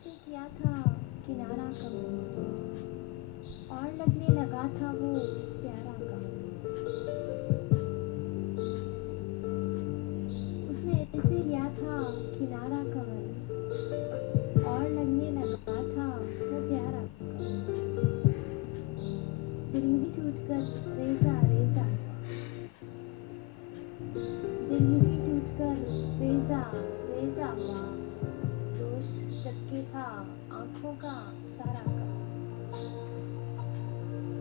से किया था किनारा कमर, और लगने लगा था वो प्यारा कमर। उसने ऐसे किया था किनारा कमर, और लगने लगा था वो प्यारा कमर। दिल यूं ही टूट कर रेजा रेजा हुआ, दिल यूं ही टूट कर रेजा रेजा हुआ। दोष जबकि था आंखों का सारा कमर।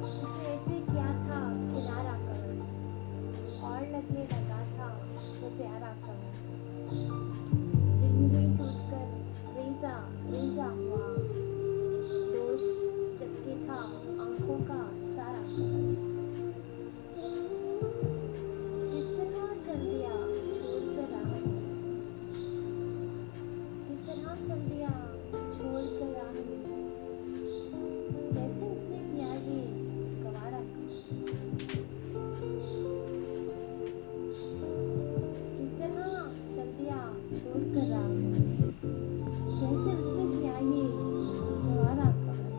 उसने ऐसे किया था किनारा कमर, और लगने लगा था वो प्यारा कमर। दिल यूं ही टूट कर रेजा रेजा हुआ। दोष जबकि था आंखों का सारा कमर। किस तरह चल दिया छोड़कर राह में, किस तरह चल दिया छोड़कर राह में। कैसे उसने किया ये गवारा कमर। किस तरह चल दिया छोड़कर राह में। कैसे उसने किया ये गवारा कमर।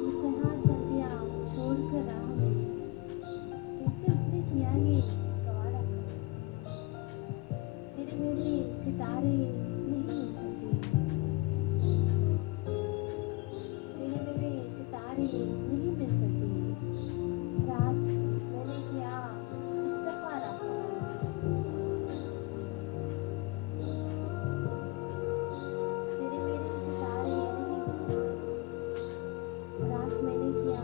किस तरह चल दिया छोड़कर राह में। कैसे उसने किया ये गवारा कमर। तेरे मेरे सितारे नहीं मिल सके, तेरे मेरे सितारे नहीं मिल सके। रात मैंने किया इस्तेखारा कमर। तेरे मेरे सितारे नहीं मिल सके। रात मैंने किया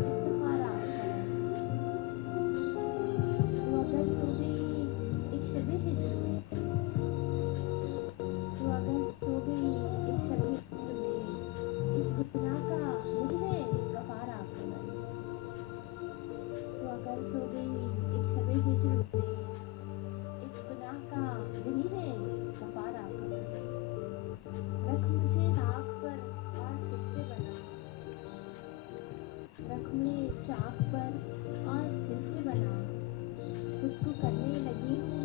इस्तेखारा कमर। तू अगर सो गई एक शबे हिज्र में, तू अगर सो गई एक शबे हिज्र में, इस गुनाह का नहीं है कफारा कमर। तू अगर सो गई एक शबे हिज्र में, इस गुनाह का नहीं है कफारा कमर। रख मुझे ताक पर और फिर से बना, रख मुझे चाक पर और फिर से बना। खुद को करने लगी हूँ